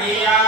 Yeah.